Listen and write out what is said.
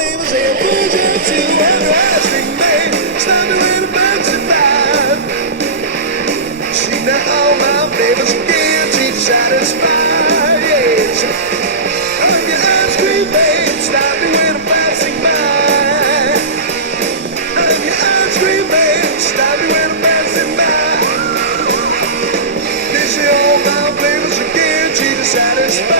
flavors and push you to under ice cream man. Stop me with a Pepsi 5. See now all my flavors are guaranteed to satisfy. Yes, I'm your ice cream man. Stop me with a Pepsi 5. I'm your ice cream man. Stop me with a Pepsi 5. They say all my flavors are guaranteed to satisfy.